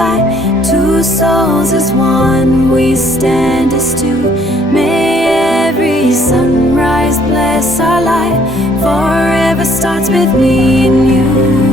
divide. Two souls as one, we stand as two. May every sunrise bless our life. Forever starts with me and you.